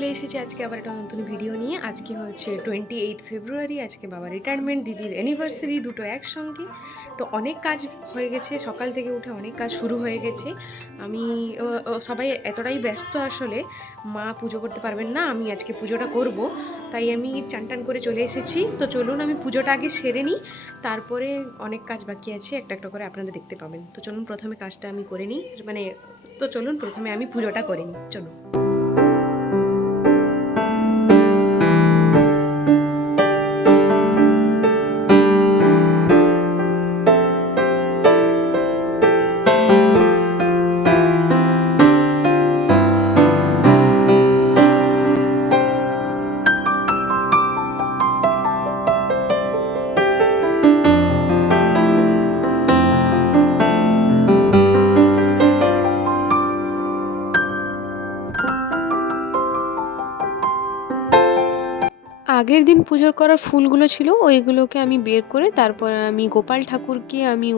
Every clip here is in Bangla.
চলে এসেছি আজকে আবার একটা নতুন ভিডিও নিয়ে। আজকে হচ্ছে 28 ফেব্রুয়ারি, আজকে বাবার রিটায়ারমেন্ট, দিদির অ্যানিভার্সারি, দুটো একসঙ্গে। তো অনেক কাজ হয়ে গেছে, সকাল থেকে উঠে অনেক কাজ শুরু হয়ে গেছে। আমি সবাই এতটাই ব্যস্ত, আসলে মা পুজো করতে পারবেন না, আমি আজকে পুজোটা করব, তাই আমি চান টান করে চলে এসেছি। তো চলুন আমি পুজোটা আগে সেরে নিই, তারপরে অনেক কাজ বাকি আছে, একটা একটা করে আপনারা দেখতে পাবেন। তো চলুন প্রথমে কাজটা আমি করে নিই, তো চলুন প্রথমে আমি পুজোটা করে নিই, চলুন। আগের দিন পুজোর করার ফুলগুলো ছিল, ওইগুলোকে আমি বের করে তারপর আমি গোপাল ঠাকুরকে আমি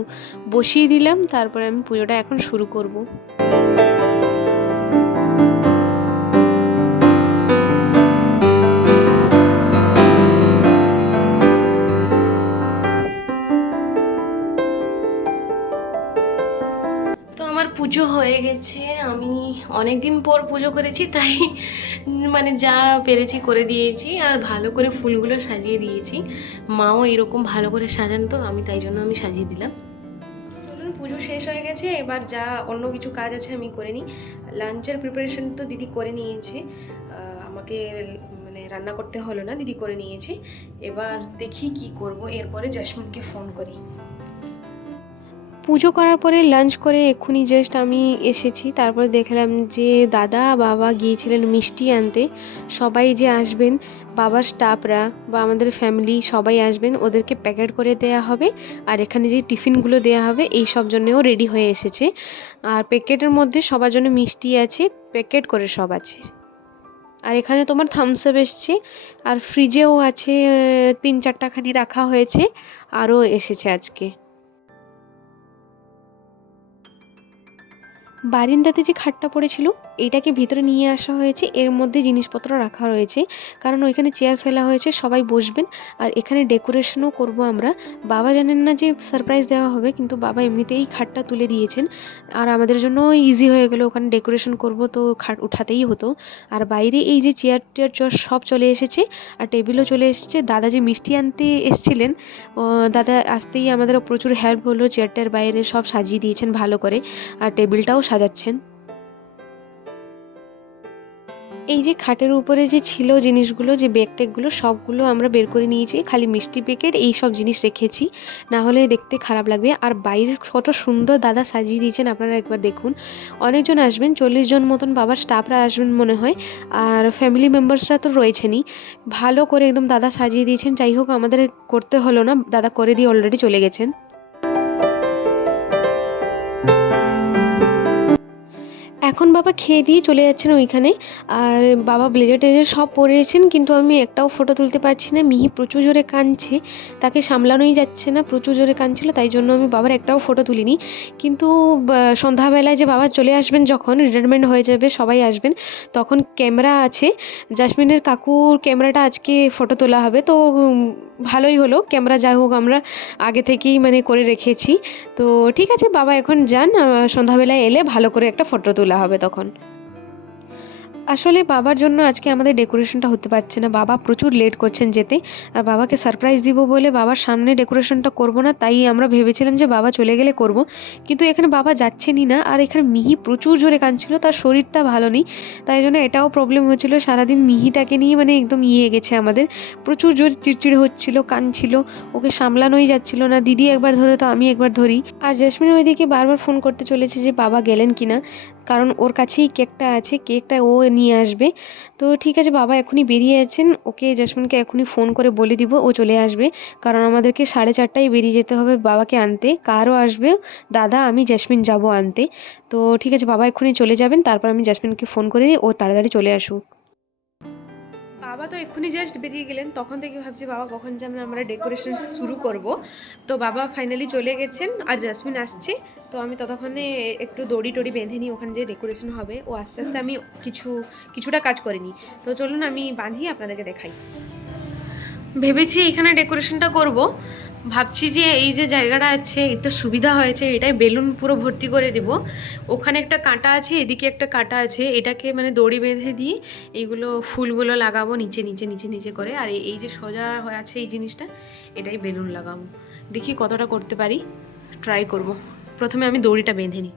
বসিয়ে দিলাম, তারপরে আমি পুজোটা এখন শুরু করব। তো আমার পুজো হয়ে গেছে, আমি অনেক দিন পর পুজো করেছি, তাই যা পেরেছি করে দিয়েছি, আর ভালো করে ফুলগুলো সাজিয়ে দিয়েছি। মাও এরকম ভালো করে সাজান, তো আমি তাই জন্য আমি সাজিয়ে দিলাম। চলুন, পুজো শেষ হয়ে গেছে, এবার যা অন্য কিছু কাজ আছে আমি করে নিই। লাঞ্চের প্রিপারেশন তো দিদি করে নিয়েছে, আমাকে রান্না করতে হলো না, দিদি করে নিয়েছে। এবার দেখি কি করব, এরপরে জাসমিনকে ফোন করি। পুজো করার পরে লাঞ্চ করে এক্ষুনি জাস্ট আমি এসেছি, তারপরে দেখলাম যে দাদা বাবা গিয়েছিলেন মিষ্টি আনতে। সবাই যে আসবেন, বাবার স্টাফরা বা আমাদের ফ্যামিলি সবাই আসবেন, ওদেরকে প্যাকেট করে দেয়া হবে, আর এখানে যে টিফিনগুলো দেয়া হবে এই সব জন্যেও রেডি হয়ে এসেছে। আর প্যাকেটের মধ্যে সবার জন্য মিষ্টি আছে, প্যাকেট করে সব আছে। আর এখানে তোমার থামস আপ এসছে, আর ফ্রিজেও আছে 3-4টাখানি রাখা হয়েছে, আরও এসেছে আজকে। বারিন্দাতে যে খাটটা পড়েছিল এইটাকে ভিতরে নিয়ে আসা হয়েছে, এর মধ্যে জিনিসপত্র রাখা রয়েছে, কারণ ওইখানে চেয়ার ফেলা হয়েছে, সবাই বসবেন। আর এখানে ডেকোরেশনও করব আমরা। বাবা জানেন না যে সারপ্রাইজ দেওয়া হবে, কিন্তু বাবা এমনিতেই খাটটা তুলে দিয়েছেন, আর আমাদের জন্য ইজি হয়ে গেল, ওখানে ডেকোরেশন করব তো খাট উঠাতেই হতো। আর বাইরে এই যে চেয়ার টেয়ার সব চলে এসেছে, আর টেবিলও চলে এসেছে। দাদা যে মিষ্টি আনতে এসেছিলেন, দাদা আসতেই আমাদের প্রচুর হেল্প হলো, চেয়ারটার বাইরে সব সাজিয়ে দিয়েছেন ভালো করে, আর টেবিলটাও সাজাচ্ছেন। এই যে খাটের উপরে যে ছিল জিনিসগুলো, যে ব্যাগ ট্যাগগুলো সবগুলো আমরা বের করে নিয়েছি, খালি মিষ্টি প্যাকেট এই সব জিনিস রেখেছি, না হলে দেখতে খারাপ লাগবে। আর বাইরের কত সুন্দর দাদা সাজিয়ে দিয়েছেন, আপনারা একবার দেখুন। অনেকজন আসবেন, 40 জন মতন বাবার স্টাফরা আসবেন মনে হয়, আর ফ্যামিলি মেম্বার্সরা তো রয়েছেনই। ভালো করে একদম দাদা সাজিয়ে দিয়েছেন। যাই হোক, আমাদের করতে হলো না, দাদা করে দিয়ে অলরেডি চলে গেছেন। এখন বাবা খেয়ে দিয়ে চলে যাচ্ছেন ওইখানে, আর বাবা ব্লেজার টেজার সব পরেছেন, কিন্তু আমি একটাও ফটো তুলতে পারছি না। মিহি প্রচুর জোরে কাঁদছে, তাকে সামলানোই যাচ্ছে না, প্রচুর জোরে কাঁদছিল, তাই জন্য আমি বাবার একটাও ফটো তুলিনি। কিন্তু সন্ধ্যাবেলায় যে বাবা চলে আসবেন, যখন রিটায়ারমেন্ট হয়ে যাবে সবাই আসবেন, তখন ক্যামেরা আছে, জাসমিনের কাকুর ক্যামেরাটা আজকে ফটো তোলা হবে। তো ভালোই হলো, ক্যামেরা যাই হোক আমরা আগে থেকেই করে রেখেছি। তো ঠিক আছে, বাবা এখন যান, সন্ধ্যাবেলায় এলে ভালো করে একটা ফটো তোলা হবে তখন। আসলে বাবার জন্য আজকে আমাদের ডেকোরেশনটা হতে পারছে না, বাবা প্রচুর লেট করছেন যেতে। আর বাবাকে সারপ্রাইজ দিব বলে বাবার সামনে ডেকোরেশনটা করব না, তাই আমরা ভেবেছিলাম যে বাবা চলে গেলে করব, কিন্তু এখানে বাবা যাচ্ছেনই না। আর এখানে মিহি প্রচুর জোরে কাঁদছিল, তার শরীরটা ভালো নেই, তাই জন্য এটাও প্রবলেম হচ্ছিলো। সারাদিন মিহিটাকে নিয়ে একদম গেছে আমাদের, প্রচুর জোর চিড়চিড় হচ্ছিল, কাঁদছিল, ওকে সামলানোই যাচ্ছিল না। দিদি একবার ধরে তো আমি একবার ধরি। আর জেসমিন ওইদিকে বারবার ফোন করতে চলেছে যে বাবা গেলেন কিনা, কারণ ওর কাছেই কেকটা আছে, কেকটা ও নিয়ে আসবে। তো ঠিক আছে, বাবা এখনই বেরিয়ে আছেন, ওকে জাসমিনকে এখনই ফোন করে বলে দিব ও চলে আসবে, কারণ আমাদেরকে 4:30টায় বেরিয়ে যেতে হবে বাবাকে আনতে। কারও আসবে, দাদা আমি জাসমিন যাব আনতে। তো ঠিক আছে, বাবা এখনই চলে যাবেন, তারপর আমি জাসমিনকে ফোন করে দিই, ও তাড়াতাড়ি চলে আসুক। বাবা তো এক্ষুনি জাস্ট বেরিয়ে গেলেন, তখন থেকে ভাবছি বাবা কখন যে আমরা ডেকোরেশন শুরু করব। তো বাবা ফাইনালি চলে গেছেন আর জাসমিন আসছে। তো আমি ততক্ষণে একটু দড়ি টড়ি বেঁধে নিই, ওখানে যে ডেকোরেশন হবে ও আস্তে আস্তে আমি কিছুটা কাজ করে নিই। তো চলুন আমি বাঁধিয়ে আপনাদেরকে দেখাই। ভেবেছি এখানে ডেকোরেশনটা করব। ভাবছি যে এই যে জায়গাটা আছে এটা সুবিধা হয়েছে, এটাই বেলুন পুরো ভর্তি করে দেব। ওখানে একটা কাঁটা আছে, এদিকে একটা কাঁটা আছে, এটাকে মানে দড়ি বেঁধে দিয়ে এইগুলো ফুলগুলো লাগাবো নিচে নিচে নিচে নিচে করে। আর এই যে সোজা হয়ে আছে এই জিনিসটা, এটাই বেলুন লাগাবো। দেখি কতটা করতে পারি, ট্রাই করব। প্রথমে আমি দড়িটা বেঁধে নিই।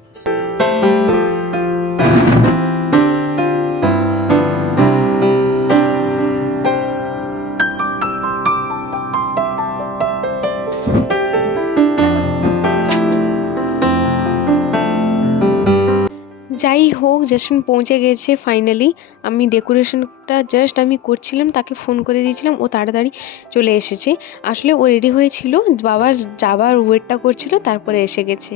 যাই হোক, জাসমিন পৌঁছে গেছে ফাইনালি। আমি ডেকোরেশনটা জাস্ট আমি করছিলাম, তাকে ফোন করে দিয়েছিলাম, ও তাড়াতাড়ি চলে এসেছে। আসলে ও রেডি হয়েছিল, বাবার যাবার ওয়েটটা করছিল, তারপরে এসে গেছে।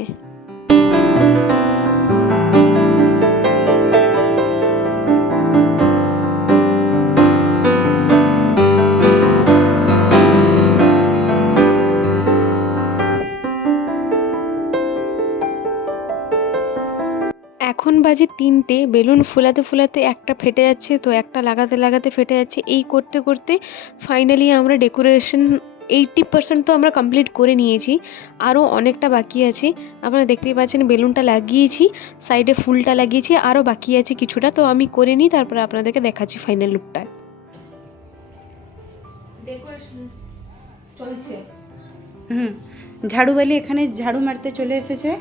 এখন বাজে 3টে, বেলুন ফোলাতে ফোলাতে একটা ফেটে যাচ্ছে, তো একটা লাগাতে লাগাতে ফেটে যাচ্ছে। এই করতে করতে ফাইনালি আমরা ডেকোরেশন 80% তো আমরা কমপ্লিট করে নিয়েছি, আরও অনেকটা বাকি আছে। আপনারা দেখতেই পাচ্ছেন বেলুনটা লাগিয়েছি, সাইডে ফুলটা লাগিয়েছি, আরও বাকি আছে কিছুটা। তো আমি করে নিই, তারপরে আপনাদেরকে দেখাচ্ছি ফাইনাল লুকটা। ডেকোরেশন চলছে। ঝাড়ুবালি এখানে ঝাড়ু মারতে চলে এসেছে।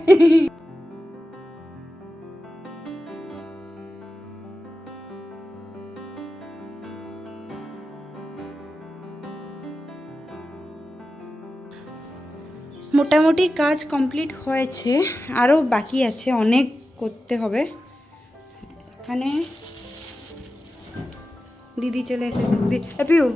মোটামুটি কাজ কমপ্লিট হয়েছে, আরও বাকি আছে, অনেক করতে হবে। এখানে দিদি চলে এসেছে। পিউ,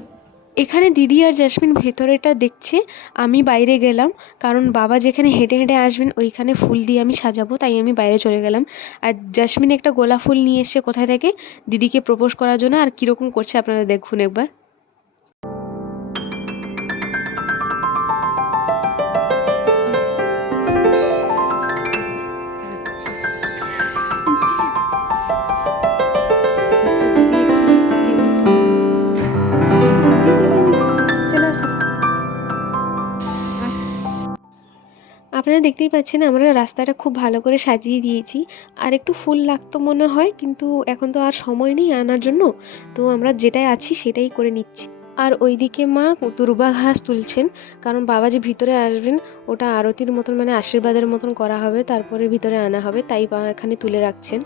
এখানে দিদি আর জাসমিন ভেতরেটা দেখছে, আমি বাইরে গেলাম, কারণ বাবা যেখানে হেঁটে হেঁটে আসবেন ওইখানে ফুল দিয়ে আমি সাজাবো, তাই আমি বাইরে চলে গেলাম। আর জাসমিন একটা গোলাপ ফুল নিয়ে এসছে কোথায় থেকে, দিদিকে প্রপোজ করার জন্য। আর কীরকম করছে আপনারা দেখুন একবার। চলে এসেছে। আপনারা দেখতেই পাচ্ছেন আমরা রাস্তাটা খুব ভালো করে সাজিয়ে দিয়েছি। আর একটু ফুল লাগতো মনে হয়, কিন্তু এখন তো আর সময় নেই আনার জন্য, তো আমরা যেটাই আছি সেটাই করে নিচ্ছি। আর ওইদিকে মা দুর্বা ঘাস তুলছেন, কারণ বাবা যে ভিতরে আসবেন ওটা আরতির মতন মানে আশীর্বাদের মতন করা হবে, তারপরে ভিতরে আনা হবে, তাই মা এখানে তুলে রাখছেন।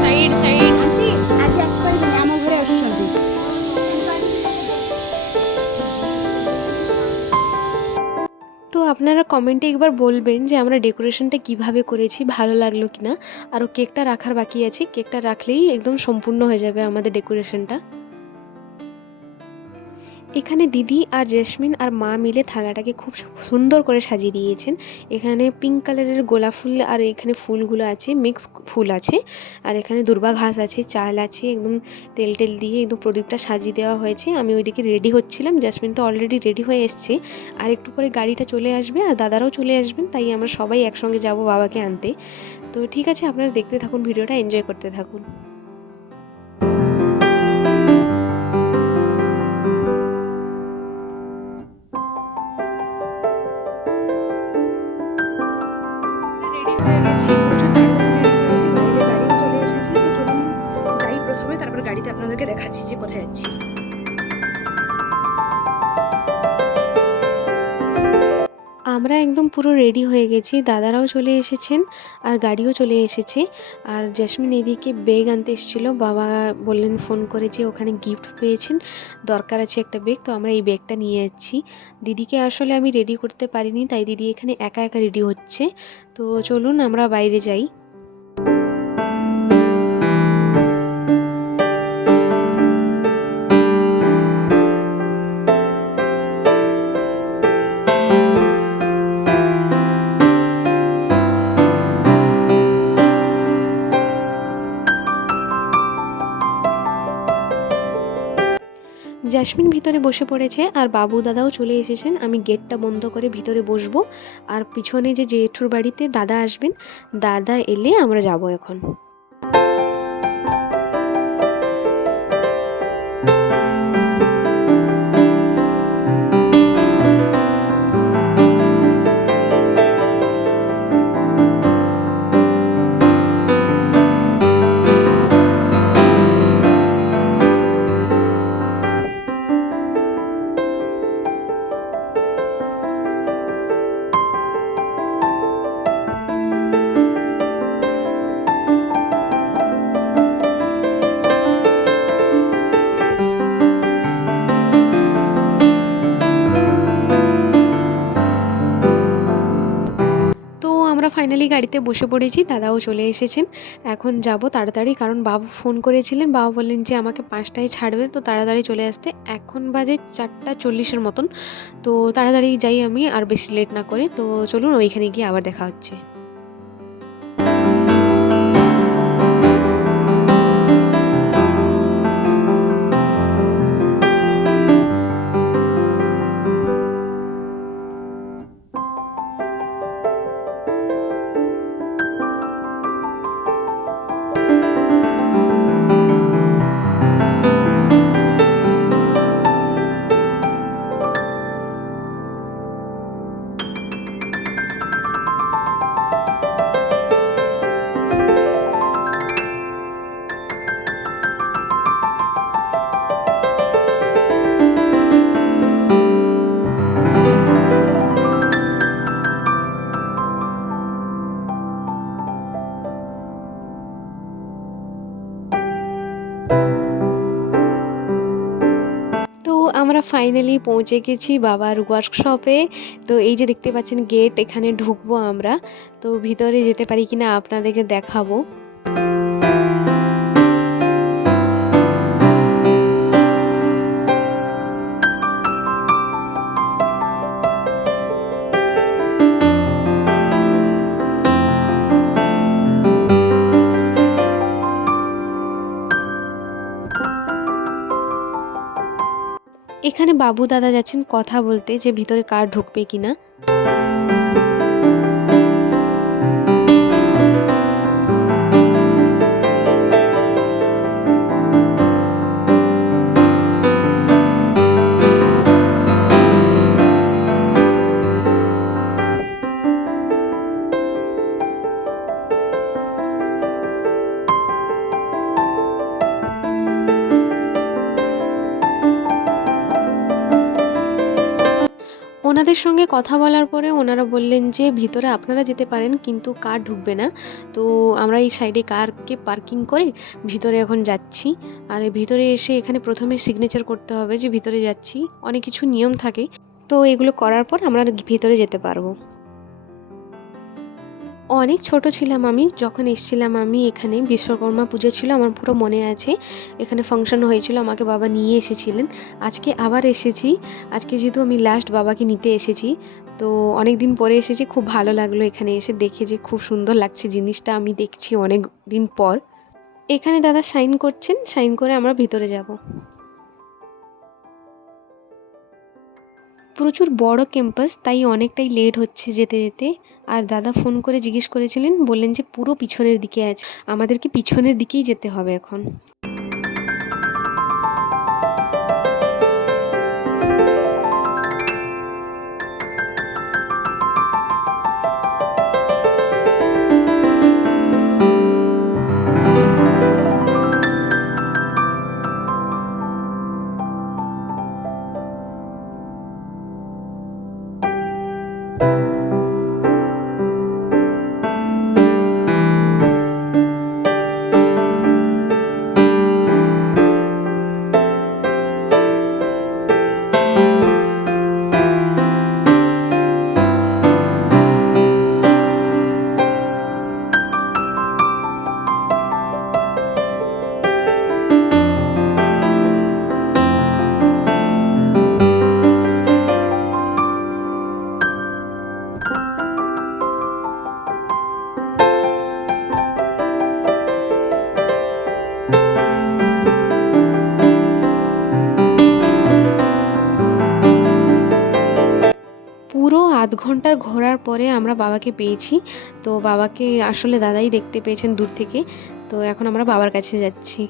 ସାଇଡ୍ ସାଇଡ୍ ଆଜି ଆସିପାରିବେନି, ଆମ ଘରେ ଆସୁଛନ୍ତି। তো আপনারা কমেন্টে একবার বলবেন যে আমরা ডেকোরেশনটা কিভাবে করেছি, ভালো লাগলো কিনা। আরও কেকটা রাখার বাকি আছে, কেকটা রাখলেই একদম সম্পূর্ণ হয়ে যাবে আমাদের ডেকোরেশনটা। এখানে দিদি আর জেসমিন আর মা মিলে থালাটাকে খুব সুন্দর করে সাজিয়ে দিয়েছেন। এখানে পিঙ্ক কালারের গোলাপ ফুল আর এখানে ফুলগুলো আছে, মিক্স ফুল আছে। আর এখানে দুর্বা ঘাস আছে, চাল আছে, একদম তেল টেল দিয়ে একদম প্রদীপটা সাজিয়ে দেওয়া হয়েছে। আমি ওইদিকে রেডি হচ্ছিলাম, জাসমিন তো অলরেডি রেডি হয়ে এসছে। আর একটু পরে গাড়িটা চলে আসবে আর দাদারাও চলে আসবেন, তাই আমরা সবাই একসঙ্গে যাব বাবাকে আনতে। তো ঠিক আছে, আপনারা দেখতে থাকুন ভিডিওটা, এনজয় করতে থাকুন। রেডি হয়ে গেছি, প্রচুর তাড়াতাড়ি রেডি হয়েছি, বাইরে গাড়িও চলে এসেছি। তো চলুন যাই প্রথমে, তারপর গাড়িতে আপনাদেরকে দেখাচ্ছি যে কোথায় যাচ্ছি। আমরা একদম পুরো রেডি হয়ে গেছি, দাদারাও চলে এসেছেন আর গাড়িও চলে এসেছে। আর জেসমিন এদিকে ব্যাগ আনতে এসেছিল, বাবা বললেন ফোন করে যে ওখানে গিফট পেয়েছেন, দরকার আছে একটা ব্যাগ, তো আমরা এই ব্যাগটা নিয়ে যাচ্ছি। দিদিকে আসলে আমি রেডি করতে পারিনি, তাই দিদি এখানে একা একা রেডি হচ্ছে। তো চলুন আমরা বাইরে যাই। জেসমিন ভিতরে বসে পড়েছে আর বাবু দাদাও চলে এসেছেন। আমি গেটটা বন্ধ করে ভিতরে বসবো, আর পিছনে যে জেঠুর বাড়িতে দাদা আসবেন, দাদা এলে আমরা যাব এখন। তো আমরা ফাইনালি গাড়িতে বসে পড়েছি, দাদাও চলে এসেছেন। এখন যাব তাড়াতাড়ি, কারণ বাবা ফোন করেছিলেন, বাবা বললেন যে আমাকে 5টায় ছাড়বে, তো তাড়াতাড়ি চলে আসতে। এখন বাজে 4:40 মতন, তো তাড়াতাড়ি যাই আমি আর বেশি লেট না করে। তো চলুন ওইখানে গিয়ে আবার দেখা হচ্ছে। তো আমরা ফাইনালি পৌঁছে গেছি বাবার ওয়ার্কশপে। তো এই যে দেখতে পাচ্ছেন গেট, এখানে ঢুকবো আমরা। তো ভিতরে যেতে পারি কিনা আপনাদেরকে দেখাবো। এখানে বাবু দাদা যাচ্ছেন কথা বলতে যে ভিতরে কার ঢুকবে কিনা। ওনাদের সঙ্গে কথা বলার পরে ওনারা বললেন যে ভিতরে আপনারা যেতে পারেন, কিন্তু কার ঢুকবে না। তো আমরা এই সাইডে কারকে পার্কিং করে ভিতরে এখন যাচ্ছি। আর ভিতরে এসে এখানে প্রথমে সিগনেচার করতে হবে যে ভিতরে যাচ্ছি, অনেক কিছু নিয়ম থাকে। তো এগুলো করার পর আমরা ভিতরে যেতে পারবো। অনেক ছোট ছিলাম আমি যখন এসেছিলাম, আমি এখানে বিশ্বকর্মা পুজো ছিল, আমার পুরো মনে আছে। এখানে ফাংশন হয়েছিল, আমাকে বাবা নিয়ে এসেছিলেন। আজকে আবার এসেছি, আজকে যেহেতু আমি লাস্ট বাবাকে নিতে এসেছি, তো অনেক দিন পরে এসেছি। খুব ভালো লাগলো এখানে এসে, দেখে যে খুব সুন্দর লাগছে জিনিসটা, আমি দেখছি অনেক দিন পর। এখানে দাদা সাইন করছেন, সাইন করে আমরা ভিতরে যাব। প্রচুর বড় ক্যাম্পাস, তাই অনেকটাই লেট হচ্ছে যেতে যেতে। আর দাদা ফোন করে জিজ্ঞেস করেছিলেন, বললেন যে পুরো পিছনের দিকে আছে, আমাদেরকে পিছনের দিকেই যেতে হবে এখন। আধ ঘন্টার ঘোরার পরে আমরা বাবাকে পেয়েছি। তো বাবাকে আসলে দাদাই দেখতে পেয়েছেন দূর থেকে। তো এখন আমরা বাবার কাছে যাচ্ছি।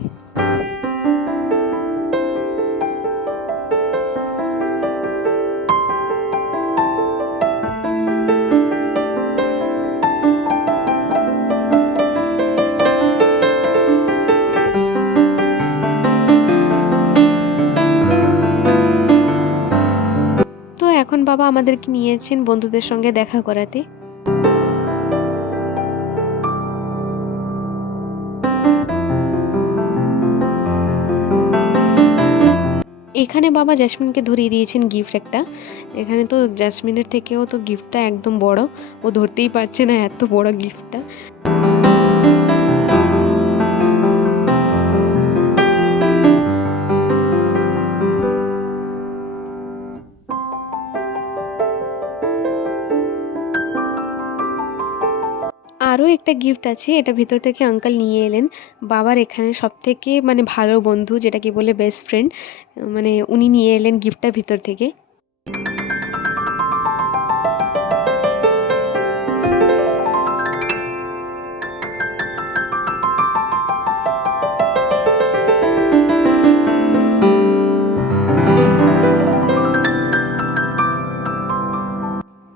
তো এখন বাবা আমাদেরকে নিয়েছেন বন্ধুদের সঙ্গে দেখা করাতে। এখানে বাবা জাসমিনকে ধরিয়ে দিয়েছেন গিফট একটা। এখানে তো জাসমিনের থেকেও তো গিফটটা একদম বড়, ও ধরতেই পারছে না এত বড় গিফটটা। আরও একটা গিফট আছে, এটা ভিতর থেকে আঙ্কেল নিয়ে এলেন। বাবার এখানে সবথেকে মানে ভালো বন্ধু, যেটাকে বলে বেস্ট ফ্রেন্ড, মানে উনি নিয়ে এলেন গিফটটা ভিতর থেকে।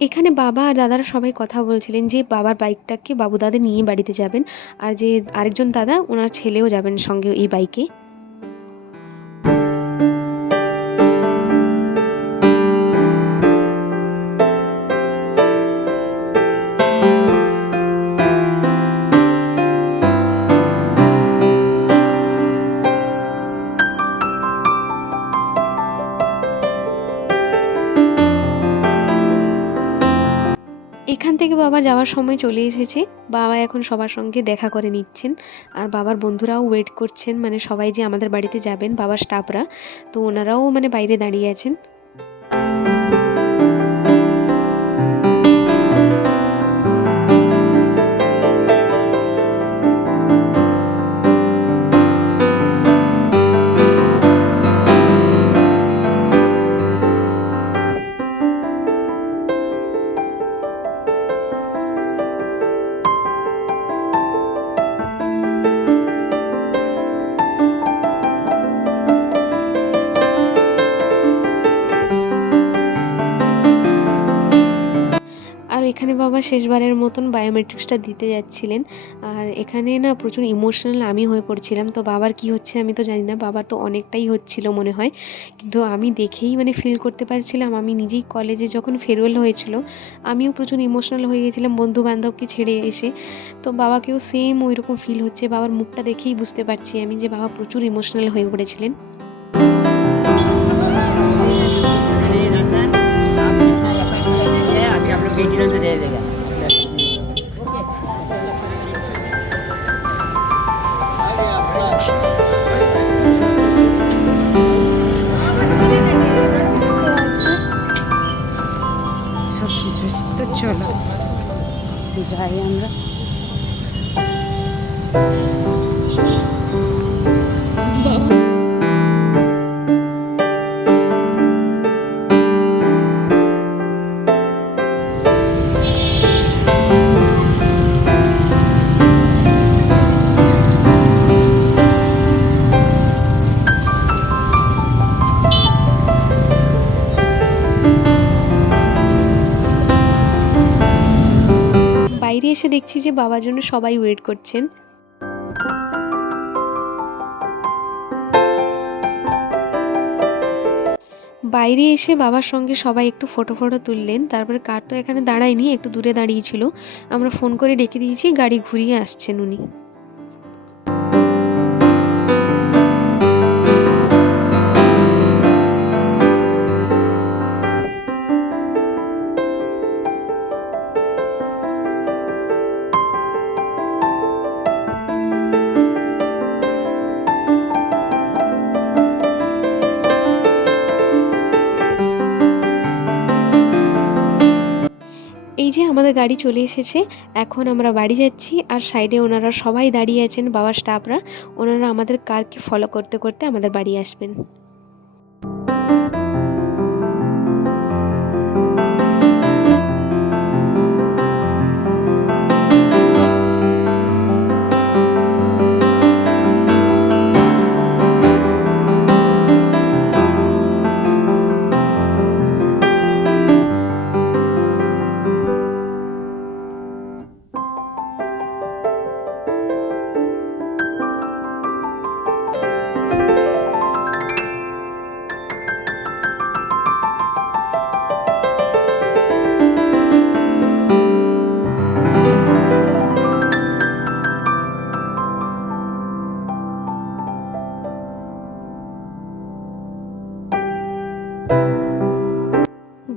এখানে বাবা আর দাদারা সবাই কথা বলছিলেন যে বাবার বাইকটাকে বাবু দাদা নিয়ে বাড়িতে যাবেন, আর যে আরেকজন দাদা ওনার ছেলেও যাবেন সঙ্গে এই বাইকে। এখান থেকে বাবা যাওয়ার সময় চলে এসেছে। বাবা এখন সবার সঙ্গে দেখা করে নিচ্ছেন, আর বাবার বন্ধুরাও ওয়েট করছেন, মানে সবাই যে আমাদের বাড়িতে যাবেন বাবার স্টাফরা, তো ওনারাও মানে বাইরে দাঁড়িয়ে আছেন। আর এখানে বাবা শেষবারের মতন বায়োমেট্রিক্সটা দিতে যাচ্ছিলেন। আর এখানে না প্রচুর ইমোশনাল আমি হয়ে পড়ছিলাম। তো বাবার কি হচ্ছে আমি তো জানি না, বাবার তো অনেকটাই হচ্ছিল মনে হয়, কিন্তু আমি দেখেই মানে ফিল করতে পারছিলাম। আমি নিজেই কলেজে যখন ফেয়ারওয়েল হয়েছিল আমিও প্রচুর ইমোশনাল হয়ে গেছিলাম বন্ধু বান্ধবকে ছেড়ে এসে। তো বাবাকেও সেম ওই রকম ফিল হচ্ছে, বাবার মুখটা দেখেই বুঝতে পারছি আমি যে বাবা প্রচুর ইমোশনাল হয়ে পড়েছিলেন। अभी आप लोग वीडियो से दे देगा। সব কিছু তো চলো যাই আমরা। বাইরে এসে দেখছি যে বাবার জন্য সবাই ওয়েট করছেন। বাইরে এসে বাবার সঙ্গে সবাই একটু ফটো তুললেন। তারপরে কার তো এখানে দাঁড়ায়নি, একটু দূরে দাঁড়িয়েছিল। আমরা ফোন করে ডেকে দিয়েছি, গাড়ি ঘুরিয়ে আসছেন উনি। এই যে আমাদের গাড়ি চলে এসেছে, এখন আমরা বাড়ি যাচ্ছি। আর সাইডে ওনারা সবাই দাঁড়িয়ে আছেন, বাবার স্টাফরা। ওনারা আমাদের কারকে ফলো করতে করতে আমাদের বাড়ি আসবেন।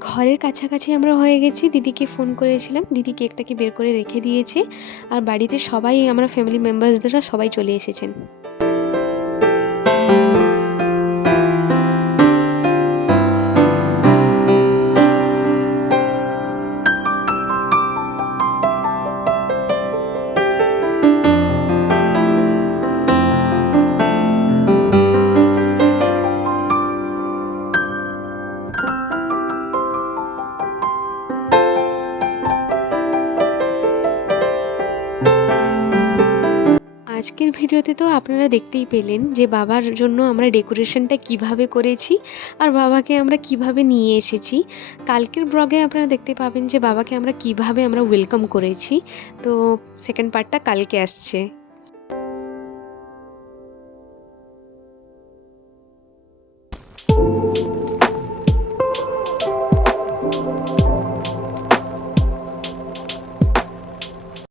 ঘরের কাছাকাছি আমরা হয়ে গেছি। দিদিকে ফোন করেছিলাম, দিদি কেকটাকে বের করে রেখে দিয়েছে। আর বাড়িতে সবাই আমরা ফ্যামিলি মেম্বার্সরা সবাই চলে এসেছেন। আজকের ভিডিওতে তো আপনারা দেখতেই পেলেন যে বাবার জন্য আমরা ডেকোরেশনটা কিভাবে করেছি আর বাবাকে আমরা কিভাবে নিয়ে এসেছি। কালকের ব্লগে আপনারা দেখতে পাবেন যে বাবাকে আমরা কিভাবে আমরা ওয়েলকাম করেছি। তো সেকেন্ড পার্টটা কালকে আসছে।